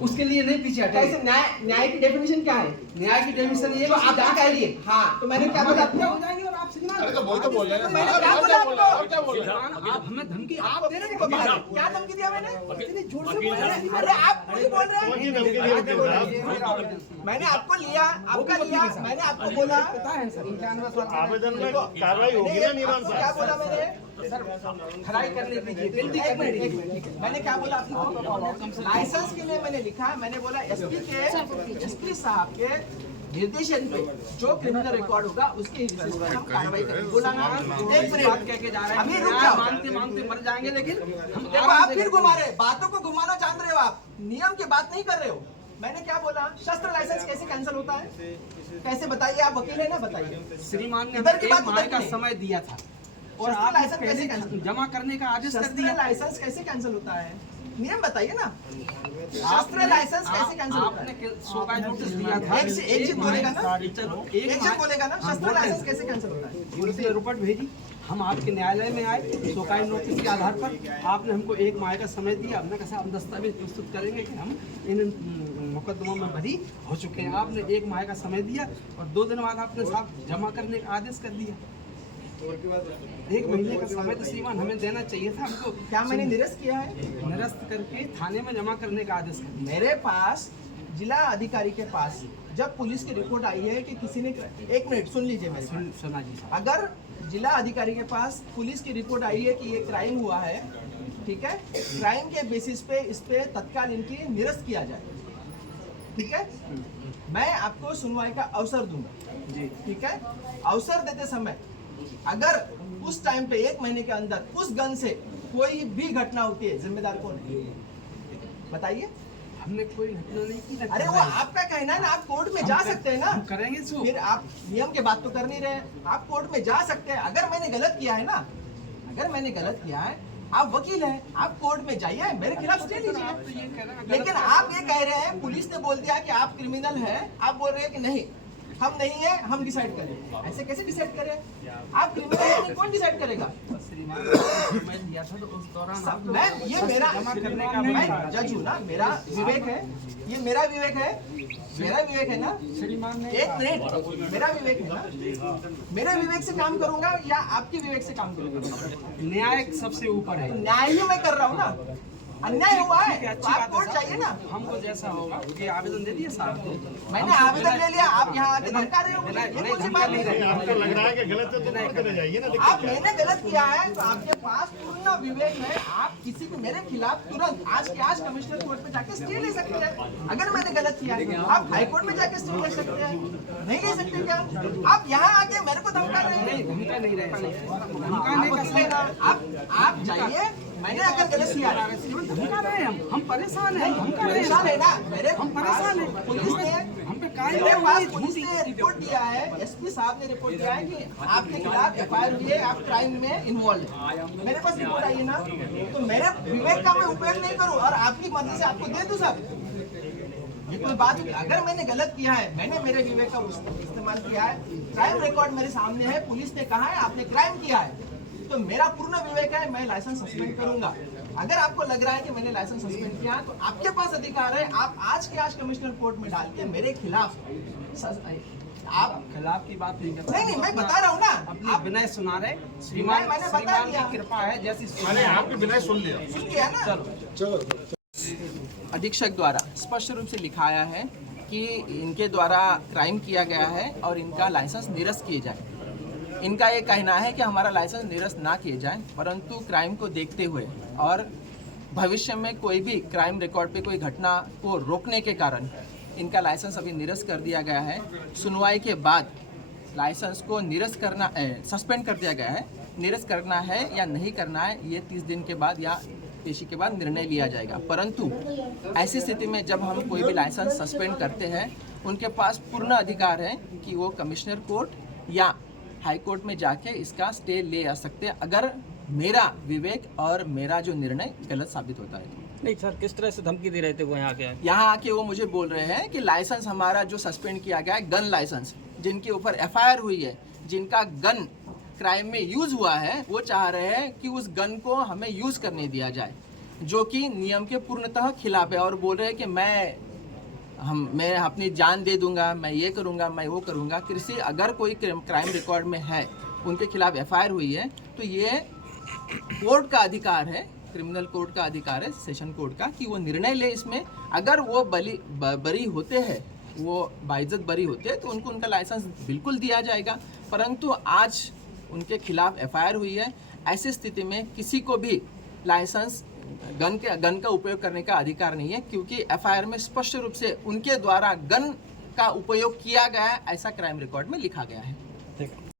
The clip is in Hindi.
उसके लिए नहीं पीछे हटे। कैसे न्याय की डेफिनेशन क्या है? न्याय की डेफिनेशन ये तो आप क्या कह रही है? हाँ, तो मैंने क्या बोला आपको? अरे तो वही तो बोल रहे हैं। मैंने क्या बोला आपको? और क्या बोल रहे हैं? आप हमें धमकी आप दे रहे हो क्या धमकी दिया मैंने? अरे आप मुझे बोल रहे हैं? मैंने आपको लिया, आपका लिया, मैंने आपको बोला आवेदन में कार्रवाई होगी ना निवान क्या साहब? बोला मैंने? खराई करने दीजिए, विनती एक करने मिनट, दीजिए। एक मिनट। मैंने क्या बोला आपको? लाइसेंस के लिए मैंने लिखा, मैंने बोला एसपी साहब के निर्देशन पे जो क्रिमिनल रिकॉर्ड होगा उसके हिसाब से हम कार्रवाई करेंगे। बोला ना? एक मिनट बात कह के जा रहे हैं, अभी रुक न्याय जाओ। मांगते मांगते मर जाएंगे, लेकिन हम देखो आप फिर घुमा रहे, बातों को घुमाना चाह रहे हो आप, नियम की बात नहीं कर रहे हो। मैंने क्या बोला? शस्त्र लाइसेंस कैसे कैंसिल होता है? कैसे बताइए, आप वकील है ना, बताइए। श्रीमान ने इधर की एक बात माह उधर का की। समय दिया था और शस्त्र आप लाइसेंस कैसे पहले कैंसिल? जमा करने का आदेश कर शस्त्र दिया। लाइसेंस कैसे कैंसिल होता है? नियम बताइए ना। शस्त्र लाइसेंस कैसे कैंसिल होता है? आपने शो का नोटिस दिया था। एक चीज बोलेगा ना? चलो एक चीज बोलेगा ना? शस्त्र लाइसेंस कैसे कैंसिल होता है? पुलिस ने रिपोर्ट भेजी, हम आपके न्यायालय में आए, शोकाई नोटिस के आधार पर आपने हमको एक माह का समय दिया। हमने कहा हम दस्तावेज प्रस्तुत करेंगे कि हम इन मुकदमों में बरी हो चुके हैं। आपने एक माह का समय दिया और 2 दिन बाद आपने साहब जमा करने का आदेश कर दिया। 1 महीने का समय तो श्रीमान हमें देना चाहिए था हमको। क्या मैंने निरस्त किया है? निरस्त करके थाने में जमा करने का आदेश कर दिया। मेरे पास जिला अधिकारी के पास जब पुलिस की रिपोर्ट आई है कि किसी ने, एक मिनट सुन लीजिए मेरे को। सुना जी साहब। अगर जिला अधिकारी के पास पुलिस की रिपोर्ट आई है कि ये क्राइम हुआ है, ठीक है, क्राइम के बेसिस पे इस पे तत्काल इनकी निरस्त किया जाए, ठीक है, मैं आपको सुनवाई का अवसर दूंगा जी ठीक है। अवसर देते समय अगर उस टाइम पे 1 महीने के अंदर उस गन से कोई भी घटना होती है, जिम्मेदार कौन है बताइए? हमने कोई घटना नहीं की। अरे वो आपका कहना है ना, आप कोर्ट में जा सकते हैं ना, हम करेंगे सो। फिर आप नियम के बात तो कर नहीं रहे हैं। आप कोर्ट में जा सकते हैं। अगर मैंने गलत किया है ना, अगर मैंने गलत किया है, आप वकील हैं, आप कोर्ट में जाइए, मेरे खिलाफ स्टे लीजिए। लेकिन आप ये कह रहे हैं, पुलिस ने बोल दिया कि आप क्रिमिनल हैं, आप बोल रहे हैं कि नहीं हम नहीं है, हम डिसाइड करें। ऐसे कैसे डिसाइड करें? आप क्रिमिनल हैं नहीं, कौन डिसाइड करेगा? मैं लिया था तो उस दौरान आप मैं ये मेरा जमा करने का मैं जज हूँ ना, मेरा विवेक है, ये मेरा विवेक है, मेरा विवेक है ना। श्रीमान ने 1 मिनट, मेरा विवेक है ना, मेरे विवेक से काम करूंगा या आपके विवेक से काम करूंगा? न्याय सबसे ऊपर है। न्याय ही मैं कर रहा हूँ ना। अन्याय हुआ है तो अच्छी आप बात कोर्ट है जाइए ना। साहब। हमको जैसा होगा ये आवेदन दे दिए साहब को। मैंने आवेदन ले लिया, आप यहाँ आके धमका रहे हो मुझे। ये कौन सी बात है? आपको लग रहा है कि गलत है तो कोर्ट चले जाइए ना। आप मैंने गलत किया है तो आपके पास पूर्ण विवेक है, आप किसी को मेरे खिलाफ तुरंत आज के आज कमिश्नर कोर्ट में जाके स्टे ले सकते हैं। अगर मैंने गलत किया है आप हाई कोर्ट में जाके स्टे ले सकते हैं, नहीं ले सकते क्या? आप यहाँ आके मेरे को धमका रहे हैं। धमका नहीं रहे धमकाने का सही ना, आप जाइए। मैंने अगर गलत किया है, धमका रहे हैं हम परेशान हैं। धमका रहे परेशान है ना, मेरे हम परेशान हैं। पुलिस ने हम पे कायम मेरे पास पुलिस ने रिपोर्ट दिया है, एसपी साहब ने रिपोर्ट दिया है कि आपके खिलाफ FIR हुई है, आप क्राइम में इन्वॉल्व है। मेरे पास रिपोर्ट आई है ना, तो मेरे विवेक का मैं उपयोग नहीं करूं और आपकी मर्जी से आपको दे दूं सब। ये कोई बात नहीं। अगर मैंने गलत किया है, मैंने मेरे विवेक का इस्तेमाल किया है, क्राइम रिकॉर्ड मेरे सामने है, पुलिस ने कहा है आपने क्राइम किया है, तो मेरा पूर्ण विवेक है, मैं लाइसेंस सस्पेंड करूंगा। अगर आपको लग रहा है कि मैंने लाइसेंस सस्पेंड किया तो आपके पास अधिकार है, आप आज के आज कमिश्नर कोर्ट में डाल के मेरे खिलाफ आप खिलाफ की बात नहीं करते। नहीं, मैं बता रहा हूँ ना, अपनी आप विनय सुना रहे। श्रीमान मैंने बता श्रीमान दिया। की कृपा है जैसी मैंने आपके बिना सुन लिया। सुन लिया ना। अधीक्षक द्वारा स्पष्ट रूप से लिखाया है कि इनके द्वारा क्राइम किया गया है और इनका लाइसेंस निरस्त किए जाए। इनका ये कहना है कि हमारा लाइसेंस निरस्त ना किए जाए, परंतु क्राइम को देखते हुए और भविष्य में कोई भी क्राइम रिकॉर्ड पे कोई घटना को रोकने के कारण इनका लाइसेंस अभी निरस्त कर दिया गया है। सुनवाई के बाद लाइसेंस को निरस्त करना सस्पेंड कर दिया गया है। निरस्त करना है या नहीं करना है ये 30 दिन के बाद या पेशी के बाद निर्णय लिया जाएगा। परंतु ऐसी स्थिति में जब हम कोई भी लाइसेंस सस्पेंड करते हैं, उनके पास पूर्ण अधिकार है कि वो कमिश्नर कोर्ट या हाई कोर्ट में जाके इसका स्टे ले आ सकते हैं, अगर मेरा विवेक और मेरा जो निर्णय गलत साबित होता है। नहीं सर, किस तरह से धमकी दे रहे थे वो यहाँ के? यहाँ आके वो मुझे बोल रहे हैं कि लाइसेंस हमारा जो सस्पेंड किया गया है, गन लाइसेंस, जिनके ऊपर FIR हुई है, जिनका गन क्राइम में यूज हुआ है, वो चाह रहे हैं कि उस गन को हमें यूज करने दिया जाए। जो कि नियम के पूर्णतः खिलाफ है और बोल रहे हैं कि मैं अपनी जान दे दूंगा, मैं ये करूंगा, मैं वो करूंगा। कृषि अगर कोई क्राइम रिकॉर्ड में है, उनके खिलाफ एफआईआर हुई है, तो ये कोर्ट का अधिकार है, क्रिमिनल कोर्ट का अधिकार है, सेशन कोर्ट का, कि वो निर्णय ले इसमें। अगर वो बरी होते हैं, वो बाइज्जत बरी होते हैं, तो उनको उनका लाइसेंस बिल्कुल दिया जाएगा। परंतु आज उनके खिलाफ एफआईआर हुई है। ऐसी स्थिति में किसी को भी लाइसेंस गन का उपयोग करने का अधिकार नहीं है, क्योंकि एफआईआर में स्पष्ट रूप से उनके द्वारा गन का उपयोग किया गया है, ऐसा क्राइम रिकॉर्ड में लिखा गया है।